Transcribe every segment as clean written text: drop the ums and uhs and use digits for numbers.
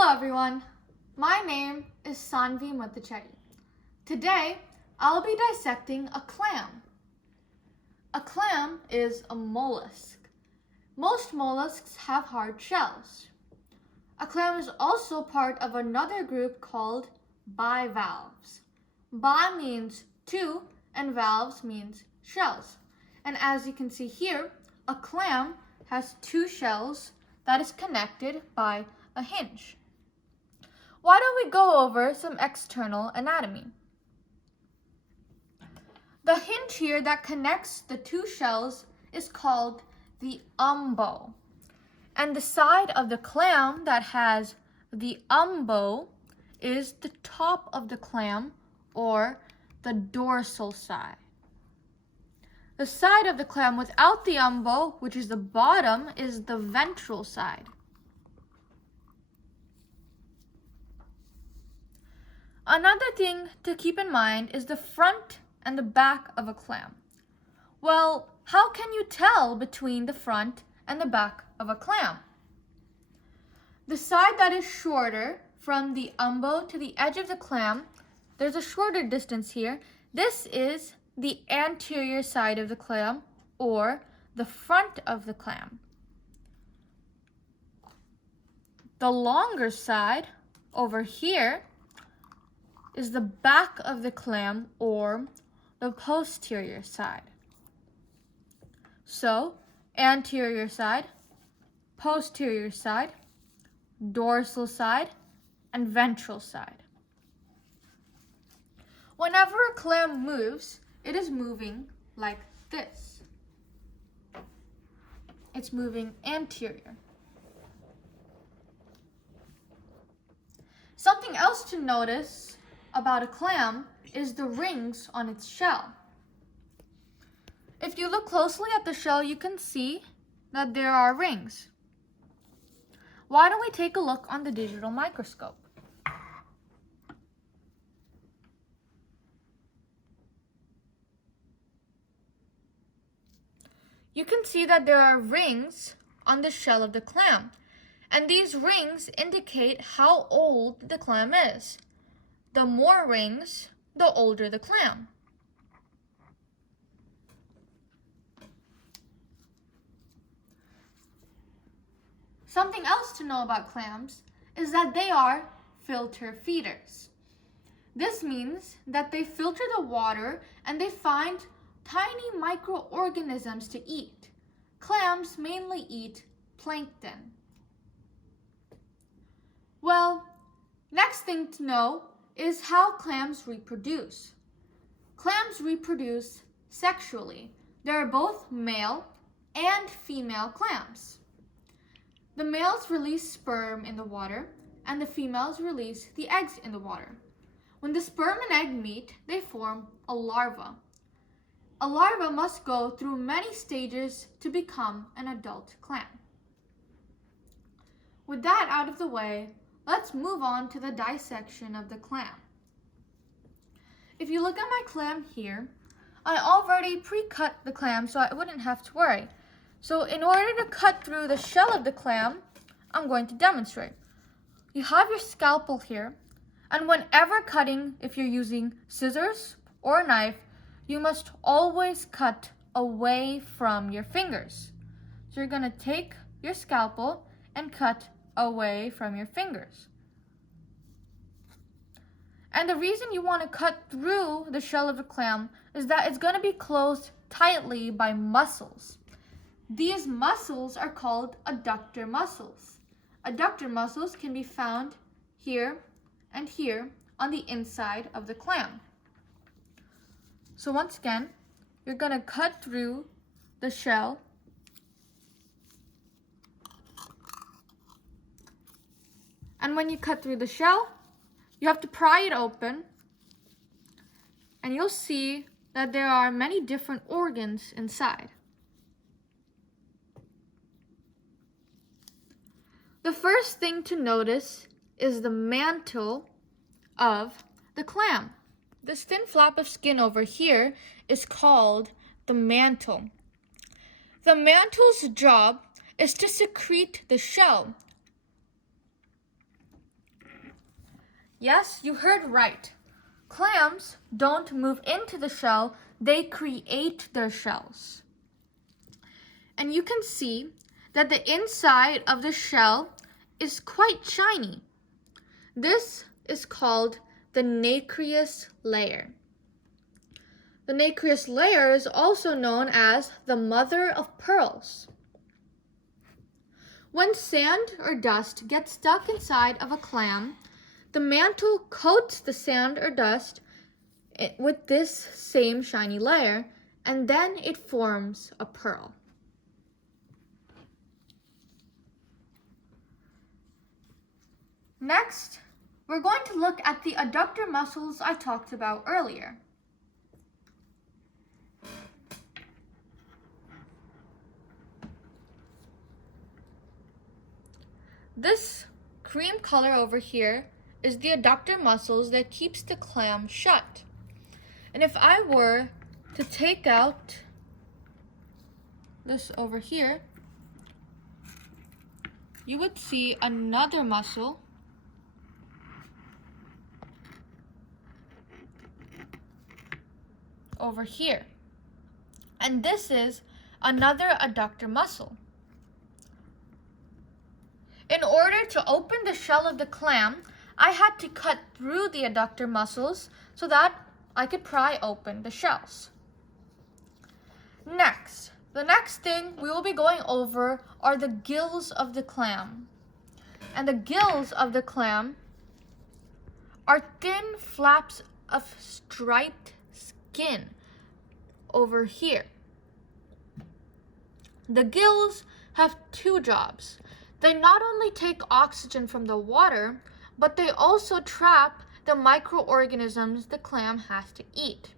Hello everyone, my name is Saanvi. Today, I'll be dissecting a clam. A clam is a mollusk. Most mollusks have hard shells. A clam is also part of another group called bivalves. Bi means two and valves means shells. And as you can see here, a clam has two shells that is connected by a hinge. Why don't we go over some external anatomy? The hinge here that connects the two shells is called the umbo. And the side of the clam that has the umbo is the top of the clam, or the dorsal side. The side of the clam without the umbo, which is the bottom, is the ventral side. Another thing to keep in mind is the front and the back of a clam. Well, how can you tell between the front and the back of a clam? The side that is shorter from the umbo to the edge of the clam, there's a shorter distance here. This is the anterior side of the clam, or the front of the clam. The longer side over here is the back of the clam, or the posterior side. So, anterior side, posterior side, dorsal side, and ventral side. Whenever a clam moves, it is moving like this. It's moving anterior. Something else to notice about a clam is the rings on its shell. If you look closely at the shell, you can see that there are rings. Why don't we take a look on the digital microscope? You can see that there are rings on the shell of the clam, and these rings indicate how old the clam is. The more rings, the older the clam. Something else to know about clams is that they are filter feeders. This means that they filter the water and they find tiny microorganisms to eat. Clams mainly eat plankton. Well, next thing to know is how clams reproduce. Clams reproduce sexually. There are both male and female clams. The males release sperm in the water, and the females release the eggs in the water. When the sperm and egg meet, they form a larva. A larva must go through many stages to become an adult clam. With that out of the way, let's move on to the dissection of the clam. If you look at my clam here, I already pre-cut the clam so I wouldn't have to worry. So in order to cut through the shell of the clam, I'm going to demonstrate. You have your scalpel here, and whenever cutting, if you're using scissors or a knife, you must always cut away from your fingers. So you're going to take your scalpel and cut away from your fingers. And the reason you want to cut through the shell of the clam is that it's going to be closed tightly by muscles. These muscles are called adductor muscles. Adductor muscles can be found here and here on the inside of the clam. So once again, you're going to cut through the shell. And when you cut through the shell, you have to pry it open, and you'll see that there are many different organs inside. The first thing to notice is the mantle of the clam. This thin flap of skin over here is called the mantle. The mantle's job is to secrete the shell. Yes, you heard right. Clams don't move into the shell, they create their shells. And you can see that the inside of the shell is quite shiny. This is called the nacreous layer. The nacreous layer is also known as the mother of pearls. When sand or dust gets stuck inside of a clam, the mantle coats the sand or dust with this same shiny layer, and then it forms a pearl. Next, we're going to look at the adductor muscles I talked about earlier. This cream color over here is the adductor muscles that keeps the clam shut. And if I were to take out this over here, you would see another muscle over here. And this is another adductor muscle. In order to open the shell of the clam, I had to cut through the adductor muscles so that I could pry open the shells. Next, the next thing we will be going over are the gills of the clam. And the gills of the clam are thin flaps of striped skin over here. The gills have two jobs. They not only take oxygen from the water, but they also trap the microorganisms the clam has to eat.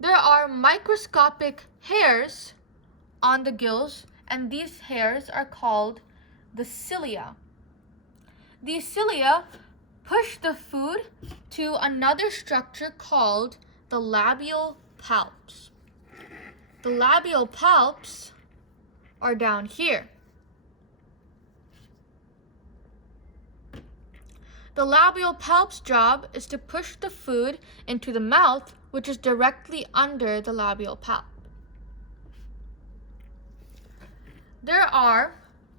There are microscopic hairs on the gills, and these hairs are called the cilia. These cilia push the food to another structure called the labial palps. The labial palps are down here. The labial palp's job is to push the food into the mouth, which is directly under the labial palp. There are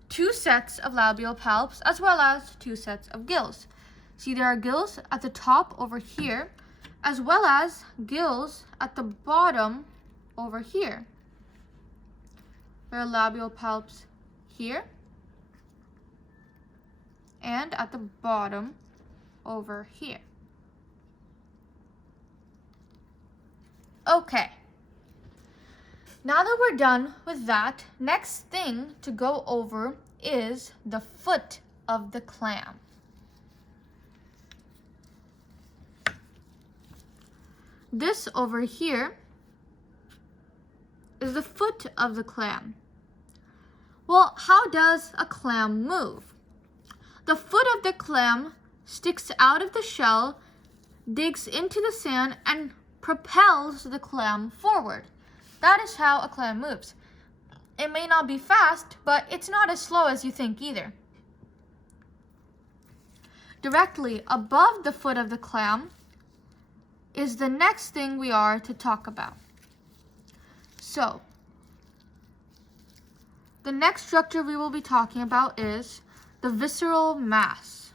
two sets of labial palps as well as two sets of gills. See, there are gills at the top over here as well as gills at the bottom over here. There are labial palps here and at the bottom over here. Okay. Now that we're done with that, next thing to go over is the foot of the clam. This over here is the foot of the clam. Well, how does a clam move? The foot of the clam sticks out of the shell, digs into the sand, and propels the clam forward. That is how a clam moves. It may not be fast, but it's not as slow as you think either. Directly above the foot of the clam is the next thing we are to talk about. So, the next structure we will be talking about is the visceral mass.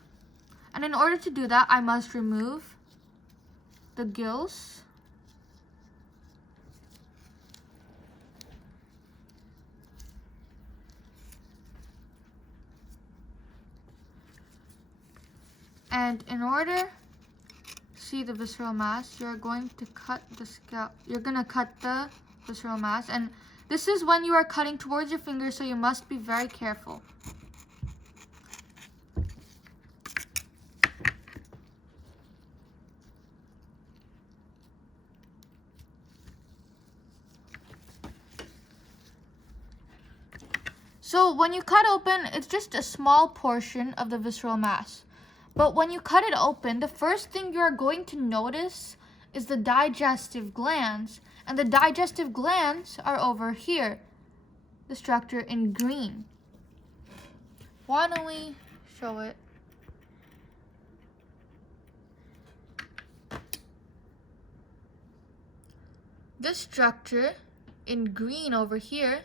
And in order to do that, I must remove the gills and in order to see the visceral mass, you're going to cut the scalp. You're going to cut the visceral mass, and this is when you are cutting towards your finger, so you must be very careful. So when you cut open, it's just a small portion of the visceral mass. But when you cut it open, the first thing you're going to notice is the digestive glands. And the digestive glands are over here, the structure in green. Why don't we show it? this structure in green over here,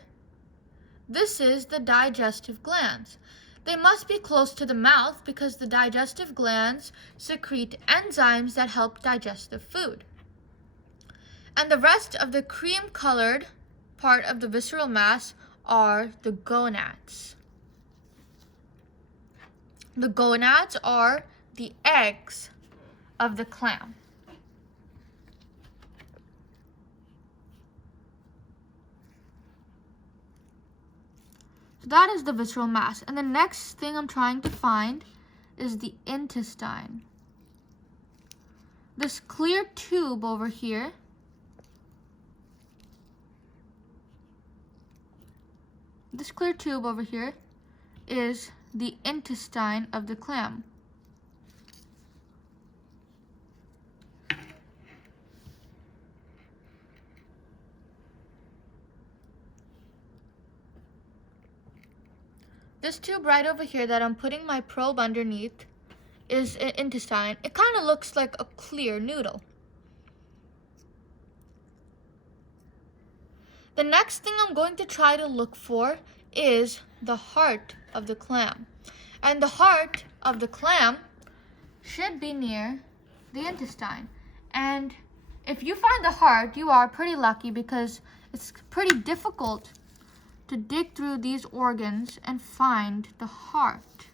this is the digestive glands. They must be close to the mouth because the digestive glands secrete enzymes that help digest the food. And the rest of the cream-colored part of the visceral mass are the gonads. The gonads are the eggs of the clam. So that is the visceral mass. And the next thing I'm trying to find is the intestine. This clear tube over here is the intestine of the clam. This tube right over here that I'm putting my probe underneath is an intestine. It kind of looks like a clear noodle. The next thing I'm going to try to look for is the heart of the clam. And the heart of the clam should be near the intestine. And if you find the heart, you are pretty lucky because it's pretty difficult to dig through these organs and find the heart.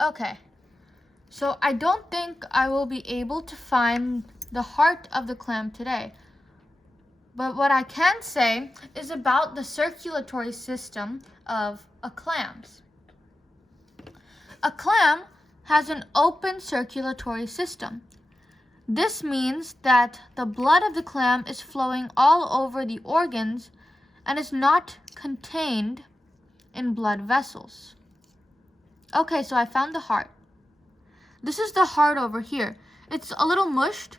Okay, so I don't think I will be able to find the heart of the clam today. But what I can say is about the circulatory system of a clam. A clam has an open circulatory system. This means that the blood of the clam is flowing all over the organs and is not contained in blood vessels. Okay, so I found the heart. This is the heart over here. It's a little mushed.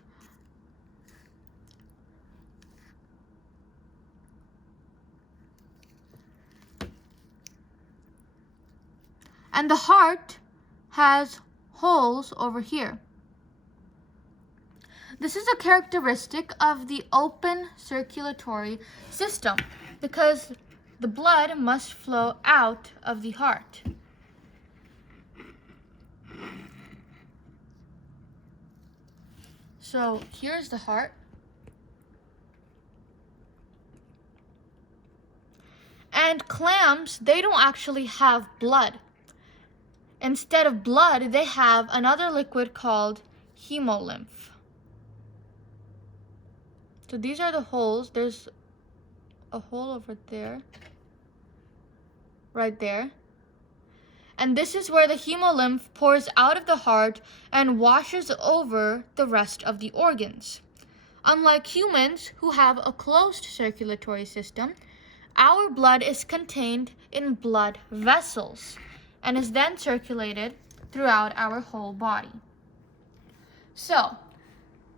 And the heart has holes over here. This is a characteristic of the open circulatory system because the blood must flow out of the heart. So here's the heart. And clams, they don't actually have blood. Instead of blood, they have another liquid called hemolymph. So these are the holes. There's a hole over there, right there. And this is where the hemolymph pours out of the heart and washes over the rest of the organs. Unlike humans who have a closed circulatory system, our blood is contained in blood vessels and is then circulated throughout our whole body. So,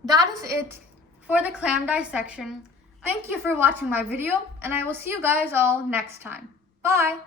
that is it for the clam dissection. Thank you for watching my video, and I will see you guys all next time. Bye!